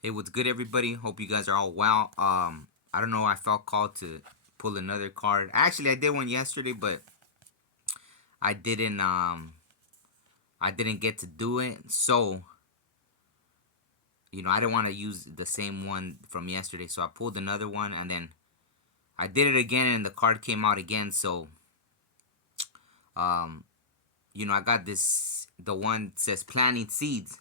Hey, what's good, everybody? Hope you guys are all well. I don't know. I felt called to pull another card. Actually, I did one yesterday, but I didn't. I didn't get to do it. So, I didn't want to use the same one from yesterday. So I pulled another one, and then I did it again, and the card came out again. So, um, I got this. The one that says planting seeds,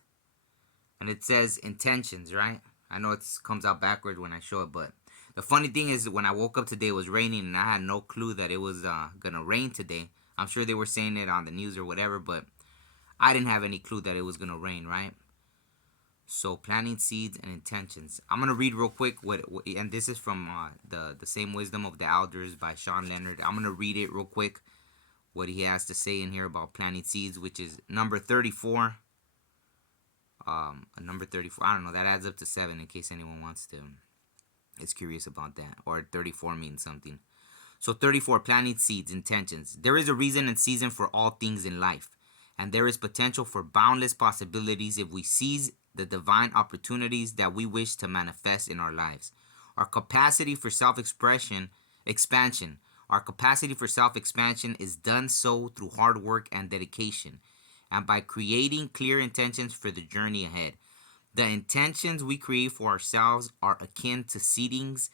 and it says intentions, right? I know it comes out backward when I show it, but the funny thing is, when I woke up today, it was raining, and I had no clue that it was gonna rain today. I'm sure they were saying it on the news or whatever, but I didn't have any clue that it was gonna rain, right? So planting seeds and intentions. I'm gonna read real quick and this is from the same wisdom of the elders by Sean Leonard. I'm gonna read it real quick. What he has to say in here about planting seeds, which is number 34. Number 34. I don't know. That adds up to 7 in case anyone wants to is curious about that. Or 34 means something. So 34, planting seeds, intentions. There is a reason and season for all things in life, and there is potential for boundless possibilities if we seize the divine opportunities that we wish to manifest in our lives. Our capacity for self-expression, expansion. Our capacity for self-expansion is done so through hard work and dedication, and by creating clear intentions for the journey ahead. The intentions we create for ourselves are akin to seedlings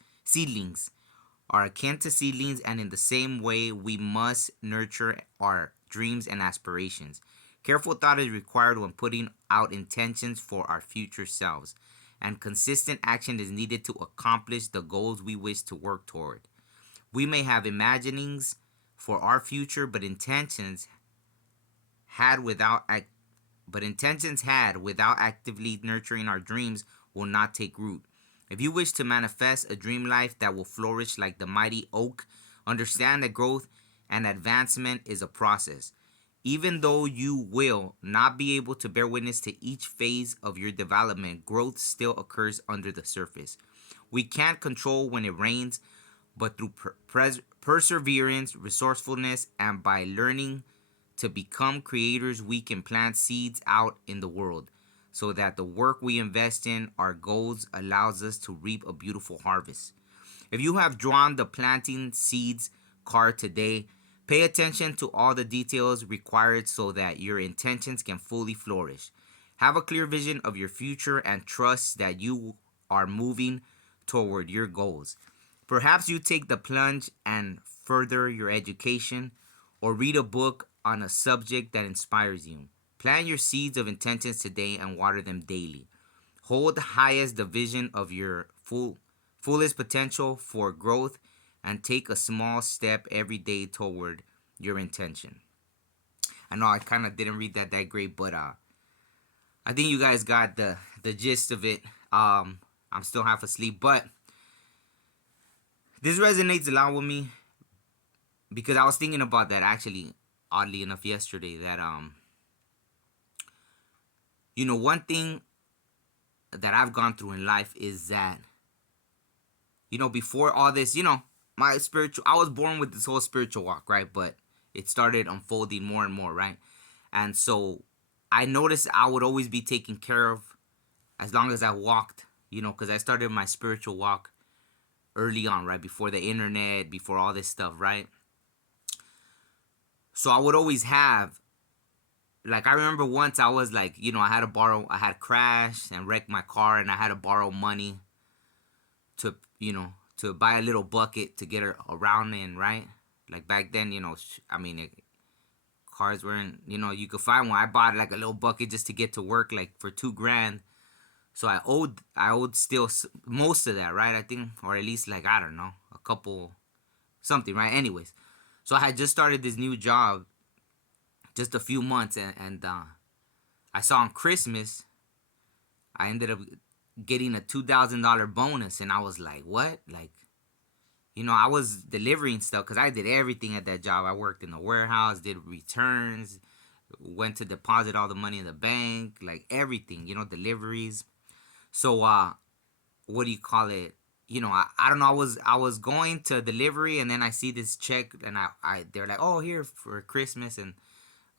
are akin to seedlings, and in the same way, we must nurture our dreams and aspirations. Careful thought is required when putting out intentions for our future selves, and consistent action is needed to accomplish the goals we wish to work toward. We may have imaginings for our future, had without intentions had without actively nurturing our dreams will not take root. If you wish to manifest a dream life that will flourish like the mighty oak, understand that growth and advancement is a process. Even though you will not be able to bear witness to each phase of your development, growth still occurs under the surface. We can't control when it rains, but through perseverance, resourcefulness, and by learning to become creators, we can plant seeds out in the world so that the work we invest in our goals allows us to reap a beautiful harvest. If you have drawn the planting seeds card today, pay attention to all the details required so that your intentions can fully flourish. Have a clear vision of your future and trust that you are moving toward your goals. Perhaps you take the plunge and further your education or read a book on a subject that inspires you. Plant your seeds of intentions today and water them daily. Hold highest the vision of your fullest potential for growth and take a small step every day toward your intention. I know I kind of didn't read that great, but I think you guys got the gist of it. I'm still half asleep, but this resonates a lot with me because I was thinking about that actually, oddly enough, yesterday. That one thing that I've gone through in life is that before all this, my spiritual, I was born with this whole spiritual walk, right? But it started unfolding more and more, right? And so I noticed I would always be taken care of as long as I walked, because I started my spiritual walk early on, right? Before the internet, before all this stuff, right? So I would always have, like, I remember once I was like, I had crashed and wrecked my car, and I had to borrow money to buy a little bucket to get her around in, right? Like back then, cars weren't, you could find one. I bought like a little bucket just to get to work, like for 2 grand. So I owed still most of that, right? I think, or at least like, I don't know, a couple, something, right? Anyways, so I had just started this new job just a few months, and I saw on Christmas, I ended up getting a $2,000 bonus, and I was like, what? Like, I was delivering stuff because I did everything at that job. I worked in the warehouse, did returns, went to deposit all the money in the bank, like everything, deliveries. So, what do you call it? I don't know. I was going to delivery, and then I see this check, and they're like, oh, here for Christmas, and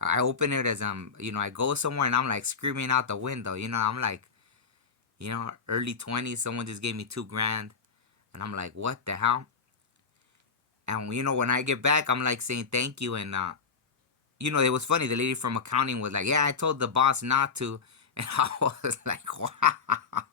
I open it as I go somewhere, and I'm like screaming out the window. I'm like, early 20s, someone just gave me 2 grand. And I'm like, what the hell? And when I get back, I'm like saying thank you. And it was funny. The lady from accounting was like, yeah, I told the boss not to. And I was like, wow.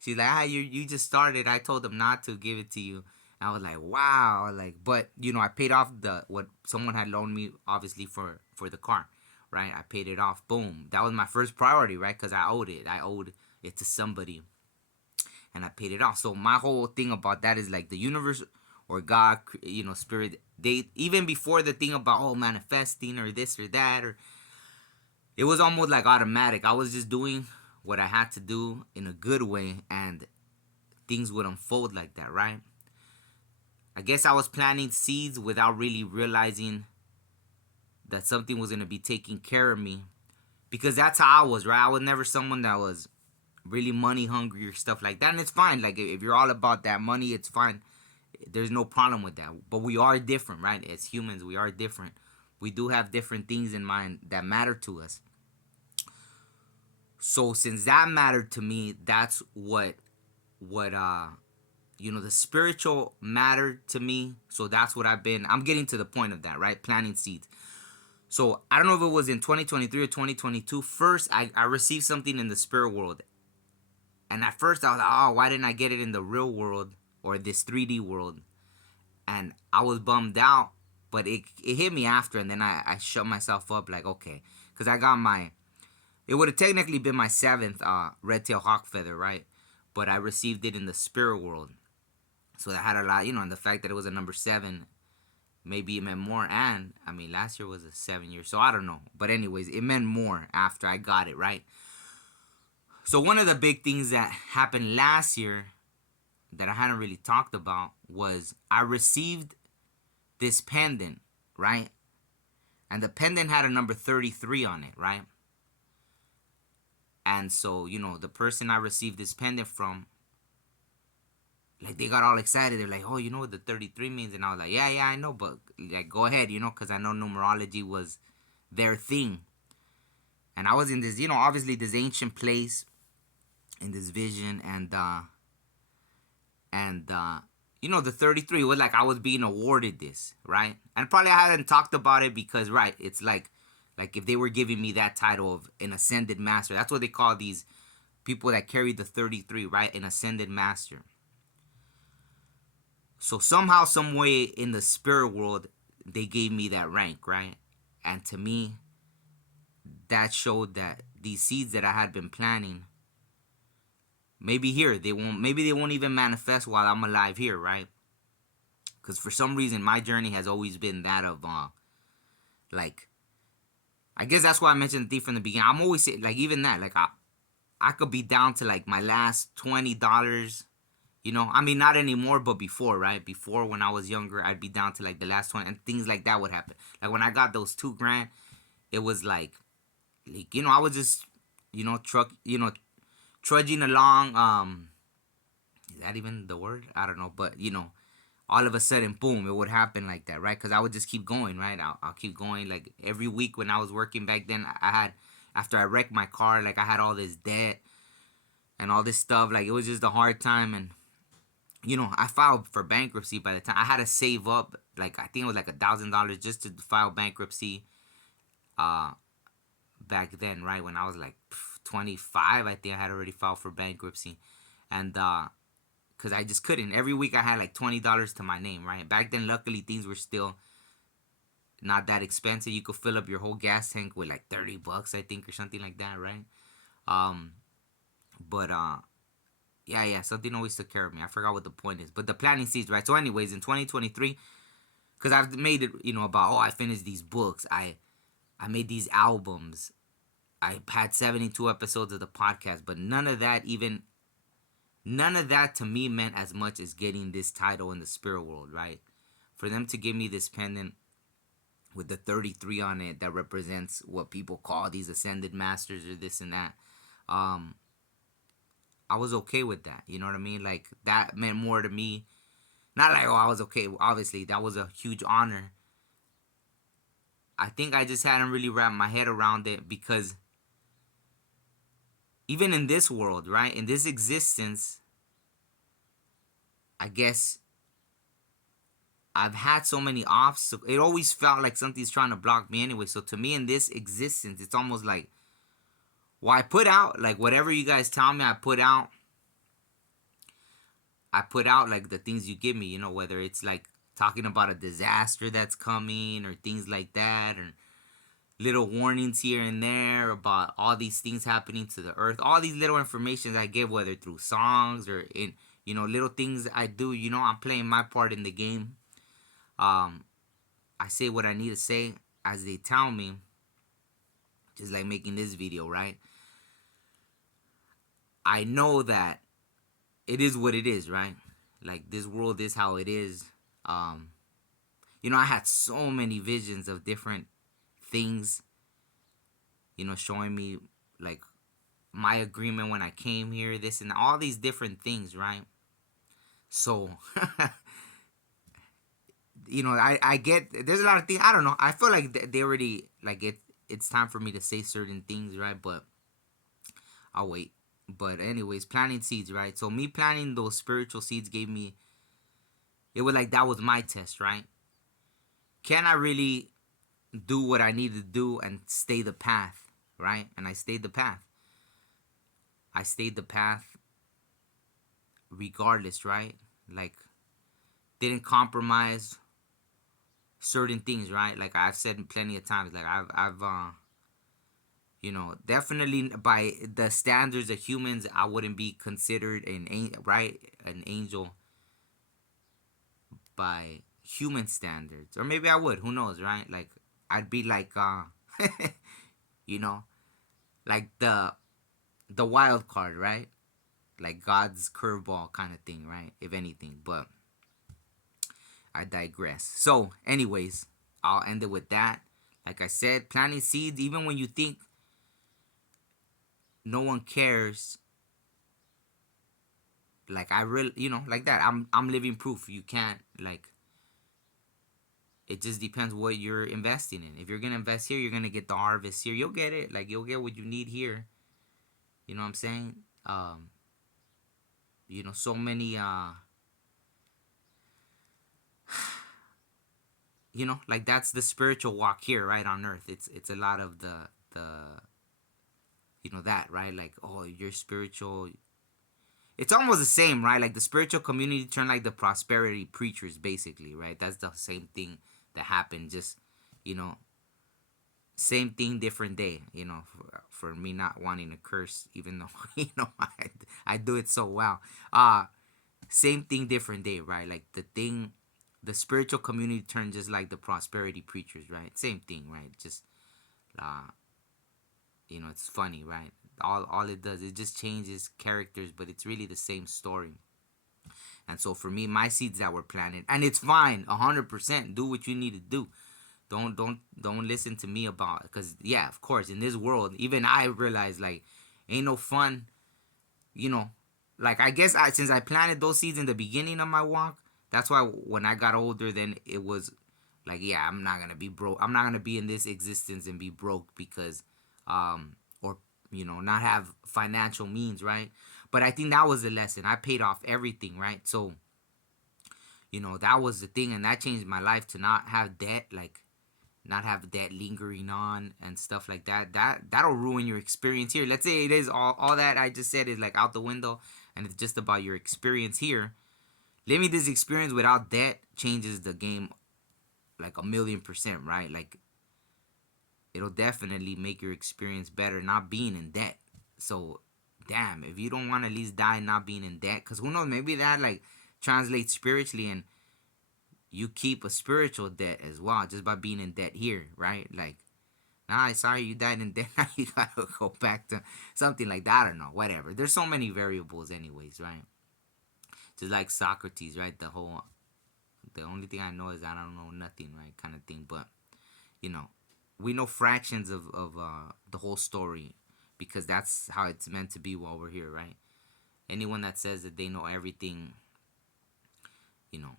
She's like, you just started. I told him not to give it to you. And I was like, wow. Like, but I paid off what someone had loaned me, obviously for the car, right? I paid it off. Boom. That was my first priority, right? Because I owed it. I owed it to somebody, and I paid it off. So my whole thing about that is like the universe or God, spirit. They even before the thing about manifesting or this or that, or it was almost like automatic. I was just doing what I had to do in a good way, and things would unfold like that, right? I guess I was planting seeds without really realizing that something was gonna be taking care of me, because that's how I was, right? I was never someone that was really money hungry or stuff like that, and it's fine. Like if you're all about that money, it's fine. There's no problem with that. But we are different, right? As humans, we are different. We do have different things in mind that matter to us. So since that mattered to me, that's what the spiritual mattered to me. So that's what I'm getting to the point of that, right? Planting seeds. So I don't know if it was in 2023 or 2022. First, I received something in the spirit world. And at first I was like, oh, why didn't I get it in the real world or this 3D world? And I was bummed out, but it hit me after, and then I shut myself up like, okay, because I got it would have technically been my 7th red tail hawk feather, right? But I received it in the spirit world. So that had a lot, and the fact that it was a number 7, maybe it meant more. And I mean, last year was a 7 year, so I don't know. But anyways, it meant more after I got it, right? So one of the big things that happened last year that I hadn't really talked about was I received this pendant, right? And the pendant had a number 33 on it, right? And so, the person I received this pendant from, like, they got all excited. They're like, oh, you know what the 33 means? And I was like, yeah, I know, but, like, go ahead, because I know numerology was their thing. And I was in this, obviously this ancient place, in this vision, the 33 was like I was being awarded this, right? And probably I hadn't talked about it because, right, it's like if they were giving me that title of an ascended master. That's what they call these people that carry the 33, right? An ascended master. So somehow, some way in the spirit world, they gave me that rank, right? And to me, that showed that these seeds that I had been planting, maybe they won't even manifest while I'm alive here, right? Because for some reason, my journey has always been that of, like, I guess that's why I mentioned the thief from the beginning. I'm always saying, like, even that, like, I could be down to, like, my last $20. I mean, not anymore, but before, right? Before, when I was younger, I'd be down to, like, the last 20, and things like that would happen. Like, when I got those 2 grand, it was like, I was just, trudging along. Is that even the word? I don't know, but, all of a sudden, boom, it would happen like that, right? Because I would just keep going, right? I'll keep going. Like, every week when I was working back then, after I wrecked my car, like, I had all this debt and all this stuff. Like, it was just a hard time. And, I filed for bankruptcy by the time. I had to save up, like, I think it was like $1,000 just to file bankruptcy back then, right? When I was like 25, I think I had already filed for bankruptcy. And, because I just couldn't. Every week I had like $20 to my name, right? Back then, luckily, things were still not that expensive. You could fill up your whole gas tank with like $30, I think, or something like that, right? But yeah, something always took care of me. I forgot what the point is, but the planting seeds, right? So, anyways, in 2023, because I've made it, about I finished these books, I made these albums, I had 72 episodes of the podcast, but none of that to me meant as much as getting this title in the spirit world, right? For them to give me this pendant with the 33 on it that represents what people call these ascended masters or this and that, I was okay with that. You know what I mean? Like, that meant more to me. Not like, I was okay. Obviously, that was a huge honor. I think I just hadn't really wrapped my head around it because even in this world, right? In this existence, I guess I've had so many obstacles. It always felt like something's trying to block me anyway. So to me, in this existence, it's almost like, well, I put out like whatever you guys tell me. I put out. I put out like the things you give me. You know, whether it's like talking about a disaster that's coming or things like that, or little warnings here and there about all these things happening to the earth. All these little informations I give, whether through songs or in, little things I do. I'm playing my part in the game. Um, I say what I need to say as they tell me, just like making this video, right? I know that it is what it is, right? Like this world is how it is. Um, I had so many visions of different things, showing me like my agreement when I came here, this and all these different things, right? So, I get there's a lot of things. I don't know. I feel like they already like it's time for me to say certain things, right? But I'll wait. But anyways, planting seeds, right? So me planting those spiritual seeds gave me, it was like that was my test, right? Can I really do what I need to do and stay the path, right? And I stayed the path. I stayed the path regardless, right? Like didn't compromise certain things, right? Like I've said plenty of times, like I've definitely by the standards of humans, I wouldn't be considered an angel by human standards, or maybe I would. Who knows, right? Like I'd be like, you know, like the wild card, right? Like God's curveball kind of thing, right? If anything, but I digress. So, anyways, I'll end it with that. Like I said, planting seeds, even when you think no one cares, like I really, like that. I'm living proof. You can't like. It just depends what you're investing in. If you're gonna invest here, you're gonna get the harvest here. You'll get it. Like you'll get what you need here. You know what I'm saying? So many like that's the spiritual walk here, right on earth. It's a lot of the that, right? Like, oh, you're spiritual. It's almost the same, right? Like the spiritual community turned like the prosperity preachers, basically, right? That's the same thing that happened. Just, you know, same thing, different day. For me not wanting to curse, even though I do it so well. Same thing, different day, right? Like the spiritual community turned just like the prosperity preachers, right? Same thing, right? Just, uh, it's funny, right? All it does, it just changes characters, but it's really the same story. And so for me, my seeds that were planted, and it's fine, 100%. Do what you need to do. Don't listen to me about it, because yeah, of course, in this world, even I realize like, ain't no fun. You know, like I guess since I planted those seeds in the beginning of my walk, that's why when I got older, then it was like, yeah, I'm not gonna be broke. I'm not gonna be in this existence and be broke because, or not have financial means, right? But I think that was the lesson. I paid off everything, right? So that was the thing, and that changed my life to not have debt, like not have debt lingering on and stuff like that. That'll ruin your experience here. Let's say it is all that I just said is like out the window, and it's just about your experience here. Living this experience without debt changes the game like 1,000,000%, right? Like it'll definitely make your experience better not being in debt. So damn, if you don't want to at least die not being in debt, because who knows, maybe that like translates spiritually and you keep a spiritual debt as well just by being in debt here, right? Like, nah, sorry you died in debt. Now you gotta go back to something like that. I don't know, whatever. There's so many variables, anyways, right? Just like Socrates, right? The only thing I know is I don't know nothing, right? Kind of thing. But you know, we know fractions of the whole story because that's how it's meant to be while we're here, right? Anyone that says that they know everything, you know,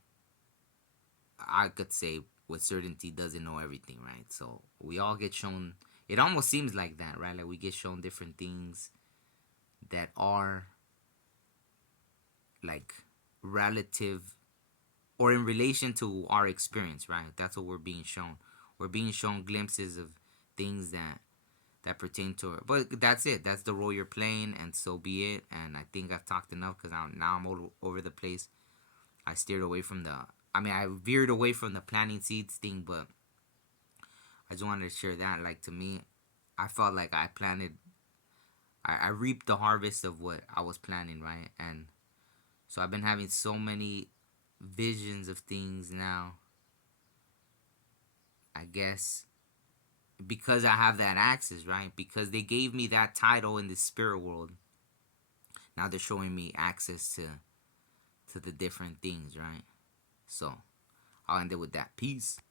I could say with certainty doesn't know everything, right? So we all get shown. It almost seems like that, right? Like we get shown different things, that are like relative or in relation to our experience, right? That's what we're being shown. We're being shown glimpses of things that pertain to it. But that's it. That's the role you're playing, and so be it. And I think I've talked enough because now I'm all over the place. I steered away from the. I mean, I veered away from the planting seeds thing, but I just wanted to share that. Like to me, I felt like I planted. I reaped the harvest of what I was planning, right? And so I've been having so many visions of things now. I guess because I have that access, right? Because they gave me that title in the spirit world. Now they're showing me access to the different things, right? So I'll end it with that. Peace.